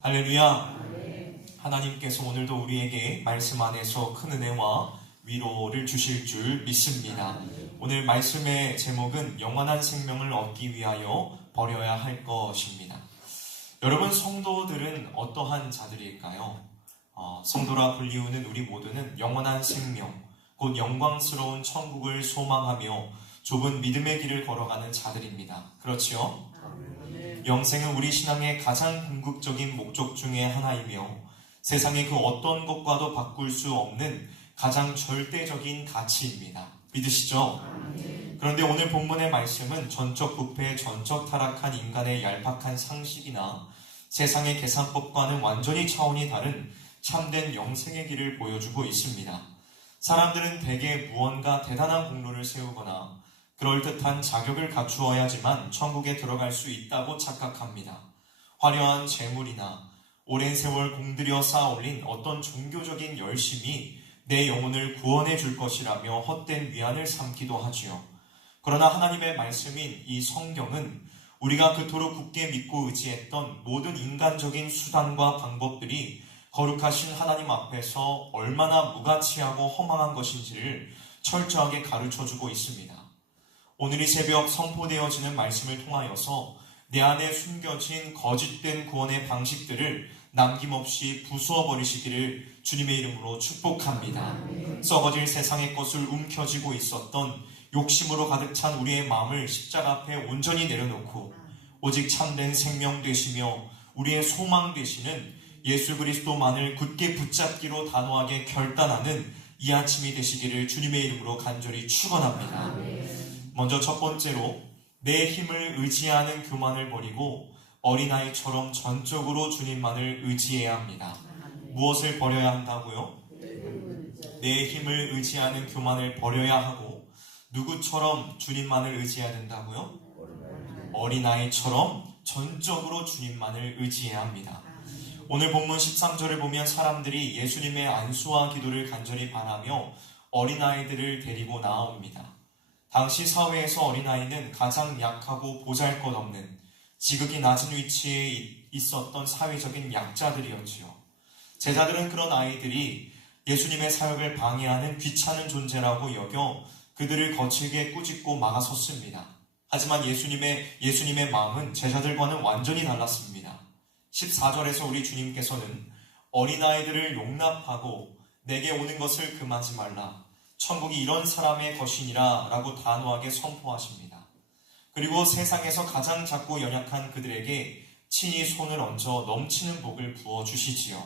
할렐루야. 하나님께서 오늘도 우리에게 말씀 안에서 큰 은혜와 위로를 주실 줄 믿습니다. 오늘 말씀의 제목은 영원한 생명을 얻기 위하여 버려야 할 것입니다. 여러분, 성도들은 어떠한 자들일까요? 성도라 불리우는 우리 모두는 영원한 생명, 곧 영광스러운 천국을 소망하며 좁은 믿음의 길을 걸어가는 자들입니다. 그렇지요? 영생은 우리 신앙의 가장 궁극적인 목적 중에 하나이며 세상의 그 어떤 것과도 바꿀 수 없는 가장 절대적인 가치입니다. 믿으시죠? 그런데 오늘 본문의 말씀은 전적 부패, 전적 타락한 인간의 얄팍한 상식이나 세상의 계산법과는 완전히 차원이 다른 참된 영생의 길을 보여주고 있습니다. 사람들은 대개 무언가 대단한 공로를 세우거나 그럴듯한 자격을 갖추어야지만 천국에 들어갈 수 있다고 착각합니다. 화려한 재물이나 오랜 세월 공들여 쌓아올린 어떤 종교적인 열심이 내 영혼을 구원해 줄 것이라며 헛된 위안을 삼기도 하지요. 그러나 하나님의 말씀인 이 성경은 우리가 그토록 굳게 믿고 의지했던 모든 인간적인 수단과 방법들이 거룩하신 하나님 앞에서 얼마나 무가치하고 허망한 것인지를 철저하게 가르쳐주고 있습니다. 오늘 이 새벽 선포되어지는 말씀을 통하여서 내 안에 숨겨진 거짓된 구원의 방식들을 남김없이 부수어버리시기를 주님의 이름으로 축복합니다. 썩어질 세상의 것을 움켜쥐고 있었던 욕심으로 가득 찬 우리의 마음을 십자가 앞에 온전히 내려놓고 오직 참된 생명 되시며 우리의 소망 되시는 예수 그리스도만을 굳게 붙잡기로 단호하게 결단하는 이 아침이 되시기를 주님의 이름으로 간절히 축원합니다. 먼저 첫 번째로 내 힘을 의지하는 교만을 버리고 어린아이처럼 전적으로 주님만을 의지해야 합니다. 무엇을 버려야 한다고요? 내 힘을 의지하는 교만을 버려야 하고 누구처럼 주님만을 의지해야 된다고요? 어린아이처럼 전적으로 주님만을 의지해야 합니다. 오늘 본문 13절을 보면 사람들이 예수님의 안수와 기도를 간절히 바라며 어린아이들을 데리고 나옵니다. 당시 사회에서 어린아이는 가장 약하고 보잘것없는 지극히 낮은 위치에 있었던 사회적인 약자들이었지요. 제자들은 그런 아이들이 예수님의 사역을 방해하는 귀찮은 존재라고 여겨 그들을 거칠게 꾸짖고 막아섰습니다. 하지만 예수님의 마음은 제자들과는 완전히 달랐습니다. 14절에서 우리 주님께서는 어린아이들을 용납하고 내게 오는 것을 금하지 말라. 천국이 이런 사람의 것이니라 라고 단호하게 선포하십니다. 그리고 세상에서 가장 작고 연약한 그들에게 친히 손을 얹어 넘치는 복을 부어주시지요.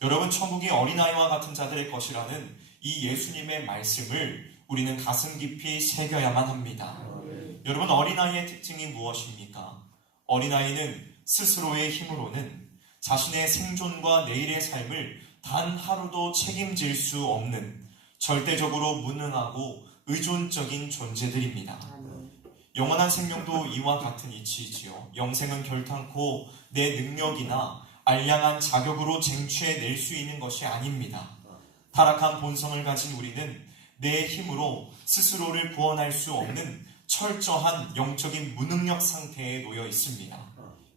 여러분, 천국이 어린아이와 같은 자들의 것이라는 이 예수님의 말씀을 우리는 가슴 깊이 새겨야만 합니다. 여러분, 어린아이의 특징이 무엇입니까? 어린아이는 스스로의 힘으로는 자신의 생존과 내일의 삶을 단 하루도 책임질 수 없는 절대적으로 무능하고 의존적인 존재들입니다. 영원한 생명도 이와 같은 이치이지요. 영생은 결탄코 내 능력이나 알량한 자격으로 쟁취해낼 수 있는 것이 아닙니다. 타락한 본성을 가진 우리는 내 힘으로 스스로를 구원할 수 없는 철저한 영적인 무능력 상태에 놓여 있습니다.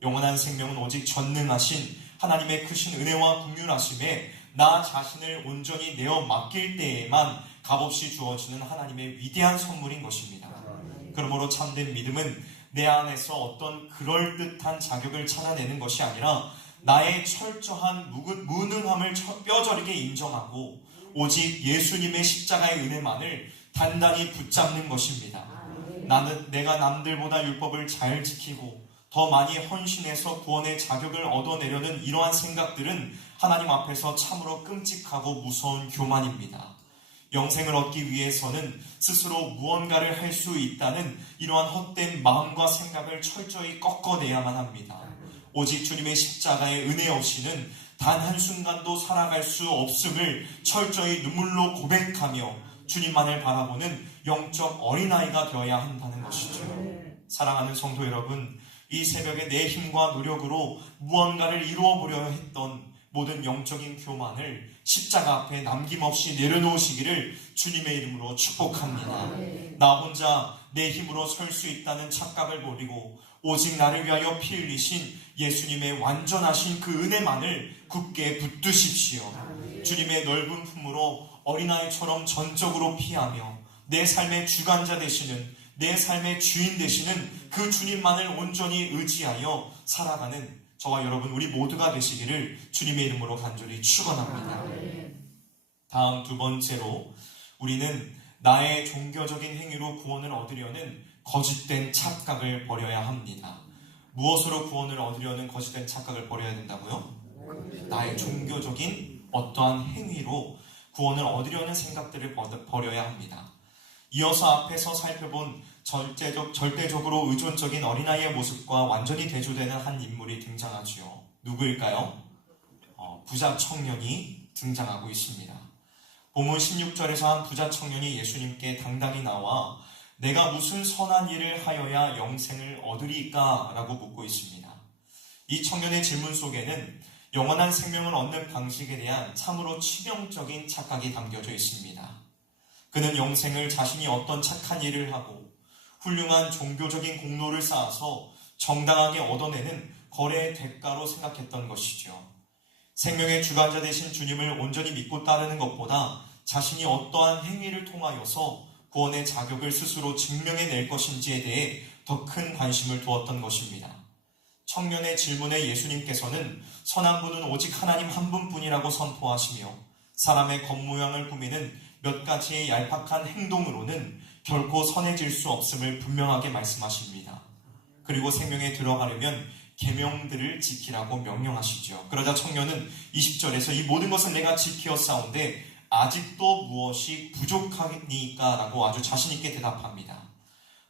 영원한 생명은 오직 전능하신 하나님의 크신 은혜와 긍휼하심에 나 자신을 온전히 내어 맡길 때에만 값없이 주어지는 하나님의 위대한 선물인 것입니다. 그러므로 참된 믿음은 내 안에서 어떤 그럴듯한 자격을 찾아내는 것이 아니라 나의 철저한 무능함을 뼈저리게 인정하고 오직 예수님의 십자가의 은혜만을 단단히 붙잡는 것입니다. 내가 남들보다 율법을 잘 지키고 더 많이 헌신해서 구원의 자격을 얻어내려는 이러한 생각들은 하나님 앞에서 참으로 끔찍하고 무서운 교만입니다. 영생을 얻기 위해서는 스스로 무언가를 할 수 있다는 이러한 헛된 마음과 생각을 철저히 꺾어내야만 합니다. 오직 주님의 십자가의 은혜 없이는 단 한순간도 살아갈 수 없음을 철저히 눈물로 고백하며 주님만을 바라보는 영적 어린아이가 되어야 한다는 것이죠. 사랑하는 성도 여러분, 이 새벽에 내 힘과 노력으로 무언가를 이루어보려 했던 모든 영적인 교만을 십자가 앞에 남김없이 내려놓으시기를 주님의 이름으로 축복합니다. 나 혼자 내 힘으로 설 수 있다는 착각을 버리고 오직 나를 위하여 피 흘리신 예수님의 완전하신 그 은혜만을 굳게 붙드십시오. 주님의 넓은 품으로 어린아이처럼 전적으로 피하며 내 삶의 주관자 되시는, 내 삶의 주인 되시는 그 주님만을 온전히 의지하여 살아가는 저와 여러분 우리 모두가 되시기를 주님의 이름으로 간절히 축원합니다. 다음 두 번째로, 우리는 나의 종교적인 행위로 구원을 얻으려는 거짓된 착각을 버려야 합니다. 무엇으로 구원을 얻으려는 거짓된 착각을 버려야 된다고요? 나의 종교적인 어떠한 행위로 구원을 얻으려는 생각들을 버려야 합니다. 이어서 앞에서 살펴본 절대적으로 의존적인 어린아이의 모습과 완전히 대조되는 한 인물이 등장하지요. 누구일까요? 부자 청년이 등장하고 있습니다. 본문 16절에서 한 부자 청년이 예수님께 당당히 나와 내가 무슨 선한 일을 하여야 영생을 얻으리까? 라고 묻고 있습니다. 이 청년의 질문 속에는 영원한 생명을 얻는 방식에 대한 참으로 치명적인 착각이 담겨져 있습니다. 그는 영생을 자신이 어떤 착한 일을 하고 훌륭한 종교적인 공로를 쌓아서 정당하게 얻어내는 거래의 대가로 생각했던 것이죠. 생명의 주관자 되신 주님을 온전히 믿고 따르는 것보다 자신이 어떠한 행위를 통하여서 구원의 자격을 스스로 증명해낼 것인지에 대해 더 큰 관심을 두었던 것입니다. 청년의 질문에 예수님께서는 선한 분은 오직 하나님 한 분뿐이라고 선포하시며 사람의 겉모양을 꾸미는 몇 가지의 얄팍한 행동으로는 결코 선해질 수 없음을 분명하게 말씀하십니다. 그리고 생명에 들어가려면 계명들을 지키라고 명령하시죠. 그러자 청년은 20절에서 이 모든 것은 내가 지키었사온데 아직도 무엇이 부족하니까? 라고 아주 자신있게 대답합니다.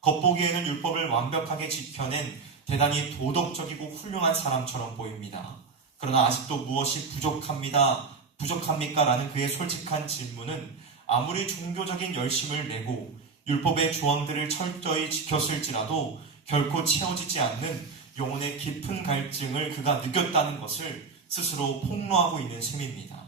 겉보기에는 율법을 완벽하게 지켜낸 대단히 도덕적이고 훌륭한 사람처럼 보입니다. 그러나 아직도 무엇이 부족합니까? 라는 그의 솔직한 질문은 아무리 종교적인 열심을 내고 율법의 조항들을 철저히 지켰을지라도 결코 채워지지 않는 영혼의 깊은 갈증을 그가 느꼈다는 것을 스스로 폭로하고 있는 셈입니다.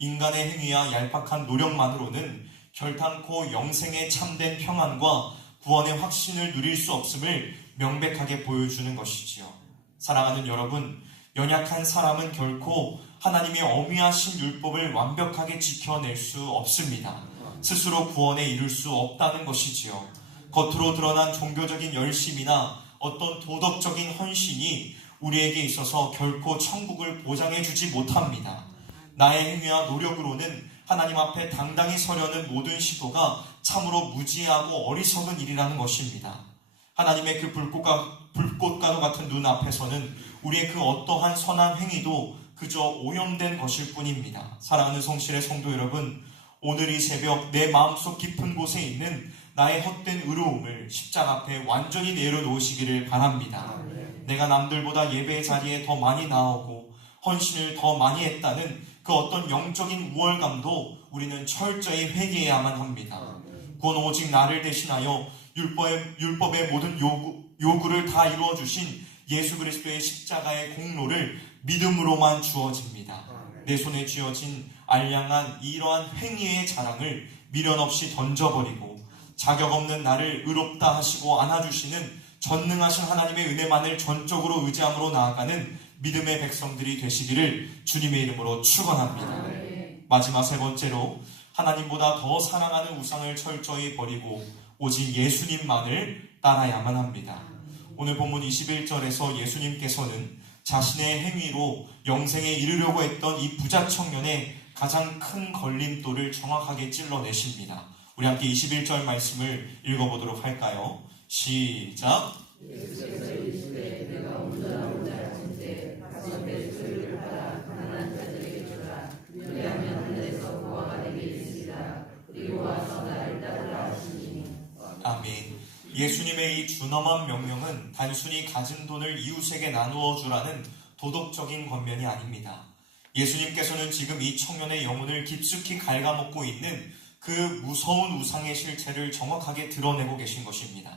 인간의 행위와 얄팍한 노력만으로는 결탄코 영생의 참된 평안과 구원의 확신을 누릴 수 없음을 명백하게 보여주는 것이지요. 사랑하는 여러분, 연약한 사람은 결코 하나님의 어미하신 율법을 완벽하게 지켜낼 수 없습니다. 스스로 구원에 이룰 수 없다는 것이지요. 겉으로 드러난 종교적인 열심이나 어떤 도덕적인 헌신이 우리에게 있어서 결코 천국을 보장해주지 못합니다. 나의 행위와 노력으로는 하나님 앞에 당당히 서려는 모든 시도가 참으로 무지하고 어리석은 일이라는 것입니다. 하나님의 그 불꽃과도 같은 눈 앞에서는 우리의 그 어떠한 선한 행위도 그저 오염된 것일 뿐입니다. 사랑하는 성실의 성도 여러분, 오늘 이 새벽 내 마음속 깊은 곳에 있는 나의 헛된 의로움을 십자가 앞에 완전히 내려놓으시기를 바랍니다. 내가 남들보다 예배 자리에 더 많이 나오고 헌신을 더 많이 했다는 그 어떤 영적인 우월감도 우리는 철저히 회개해야만 합니다. 그건 오직 나를 대신하여 율법의 모든 요구를 다 이루어주신 예수 그리스도의 십자가의 공로를 믿음으로만 주어집니다. 내 손에 쥐어진 알량한 이러한 행위의 자랑을 미련 없이 던져버리고 자격 없는 나를 의롭다 하시고 안아주시는 전능하신 하나님의 은혜만을 전적으로 의지함으로 나아가는 믿음의 백성들이 되시기를 주님의 이름으로 축원합니다. 마지막 세 번째로, 하나님보다 더 사랑하는 우상을 철저히 버리고 오직 예수님만을 따라야만 합니다. 오늘 본문 21절에서 예수님께서는 자신의 행위로 영생에 이르려고 했던 이 부자 청년의 가장 큰 걸림돌을 정확하게 찔러내십니다. 우리 함께 21절 말씀을 읽어보도록 할까요? 시작! 예수께서 이르시되 내가 온전한 자를 때 같이 배수를 받아 가난한 자들에게 주라. 그리하면 하늘에서 보화가 내게 있으리라. 그리고 와서 나를 따르라 하시니. 아멘. 예수님의 이 준엄한 명령은 단순히 가진 돈을 이웃에게 나누어 주라는 도덕적인 권면이 아닙니다. 예수님께서는 지금 이 청년의 영혼을 깊숙이 갉아먹고 있는 그 무서운 우상의 실체를 정확하게 드러내고 계신 것입니다.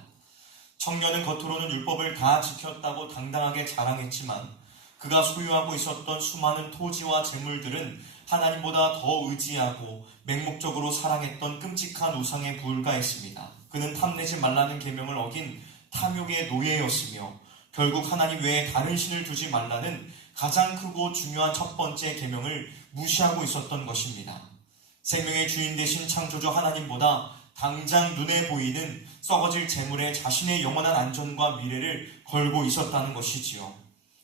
청년은 겉으로는 율법을 다 지켰다고 당당하게 자랑했지만 그가 소유하고 있었던 수많은 토지와 재물들은 하나님보다 더 의지하고 맹목적으로 사랑했던 끔찍한 우상에 불과했습니다. 그는 탐내지 말라는 계명을 어긴 탐욕의 노예였으며 결국 하나님 외에 다른 신을 두지 말라는 가장 크고 중요한 첫 번째 계명을 무시하고 있었던 것입니다. 생명의 주인 되신 창조주 하나님보다 당장 눈에 보이는 썩어질 재물에 자신의 영원한 안전과 미래를 걸고 있었다는 것이지요.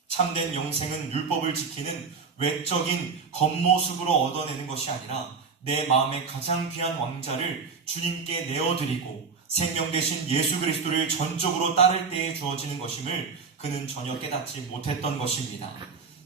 참된 영생은 율법을 지키는 외적인 겉모습으로 얻어내는 것이 아니라 내 마음의 가장 귀한 왕자를 주님께 내어드리고 생명 되신 예수 그리스도를 전적으로 따를 때에 주어지는 것임을 그는 전혀 깨닫지 못했던 것입니다.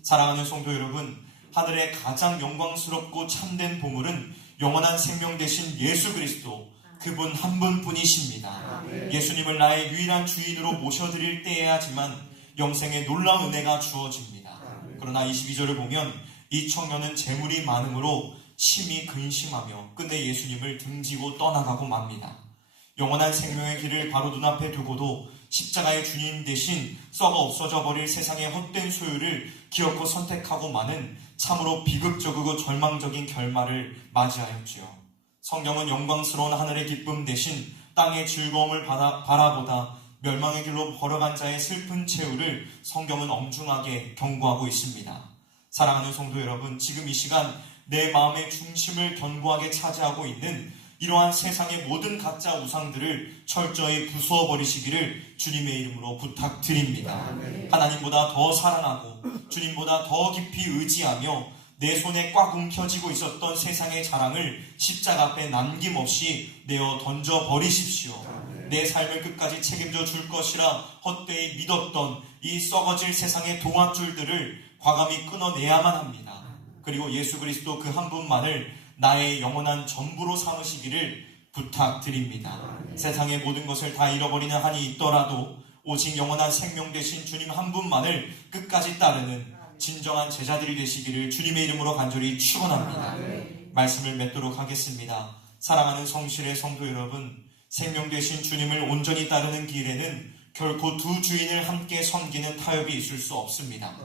사랑하는 성도 여러분, 하늘의 가장 영광스럽고 참된 보물은 영원한 생명 되신 예수 그리스도, 그분 한 분뿐이십니다. 예수님을 나의 유일한 주인으로 모셔드릴 때에야지만 영생의 놀라운 은혜가 주어집니다. 그러나 22절을 보면 이 청년은 재물이 많음으로 심히 근심하며 끝내 예수님을 등지고 떠나가고 맙니다. 영원한 생명의 길을 바로 눈앞에 두고도 십자가의 주님 대신 썩어 없어져 버릴 세상의 헛된 소유를 기어코 선택하고 마는 참으로 비극적이고 절망적인 결말을 맞이하였지요. 성경은 영광스러운 하늘의 기쁨 대신 땅의 즐거움을 바라보다 멸망의 길로 걸어간 자의 슬픈 최후를 성경은 엄중하게 경고하고 있습니다. 사랑하는 성도 여러분, 지금 이 시간 내 마음의 중심을 견고하게 차지하고 있는 이러한 세상의 모든 가짜 우상들을 철저히 부수어 버리시기를 주님의 이름으로 부탁드립니다. 하나님보다 더 사랑하고 주님보다 더 깊이 의지하며 내 손에 꽉 움켜쥐고 있었던 세상의 자랑을 십자가 앞에 남김없이 내어 던져 버리십시오. 내 삶을 끝까지 책임져 줄 것이라 헛되이 믿었던 이 썩어질 세상의 동아줄들을 과감히 끊어내야만 합니다. 그리고 예수 그리스도 그 한 분만을 나의 영원한 전부로 삼으시기를 부탁드립니다. 세상의 모든 것을 다 잃어버리는 한이 있더라도 오직 영원한 생명 되신 주님 한 분만을 끝까지 따르는 진정한 제자들이 되시기를 주님의 이름으로 간절히 축원합니다. 말씀을 맺도록 하겠습니다. 사랑하는 성실의 성도 여러분, 생명 되신 주님을 온전히 따르는 길에는 결코 두 주인을 함께 섬기는 타협이 있을 수 없습니다.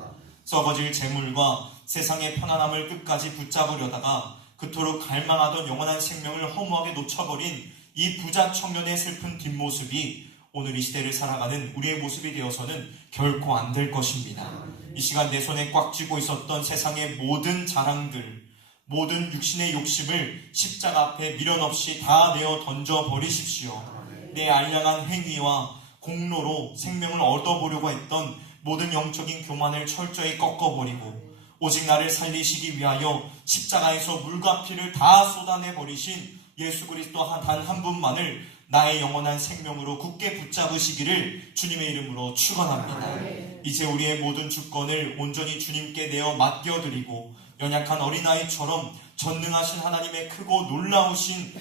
썩어질 재물과 세상의 편안함을 끝까지 붙잡으려다가 그토록 갈망하던 영원한 생명을 허무하게 놓쳐버린 이 부자 청년의 슬픈 뒷모습이 오늘 이 시대를 살아가는 우리의 모습이 되어서는 결코 안 될 것입니다. 이 시간 내 손에 꽉 쥐고 있었던 세상의 모든 자랑들, 모든 육신의 욕심을 십자가 앞에 미련 없이 다 내어 던져 버리십시오. 내 알량한 행위와 공로로 생명을 얻어보려고 했던 모든 영적인 교만을 철저히 꺾어버리고 오직 나를 살리시기 위하여 십자가에서 물과 피를 다 쏟아내 버리신 예수 그리스도 단 한 분만을 나의 영원한 생명으로 굳게 붙잡으시기를 주님의 이름으로 축원합니다. 이제 우리의 모든 주권을 온전히 주님께 내어 맡겨드리고 연약한 어린아이처럼 전능하신 하나님의 크고 놀라우신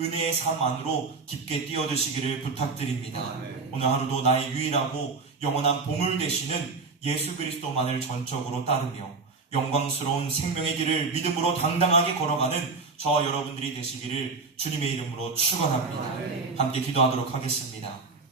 은혜의 삶 안으로 깊게 뛰어드시기를 부탁드립니다. 오늘 하루도 나의 유일하고 영원한 보물 되시는 예수 그리스도만을 전적으로 따르며 영광스러운 생명의 길을 믿음으로 당당하게 걸어가는 저와 여러분들이 되시기를 주님의 이름으로 축원합니다. 함께 기도하도록 하겠습니다.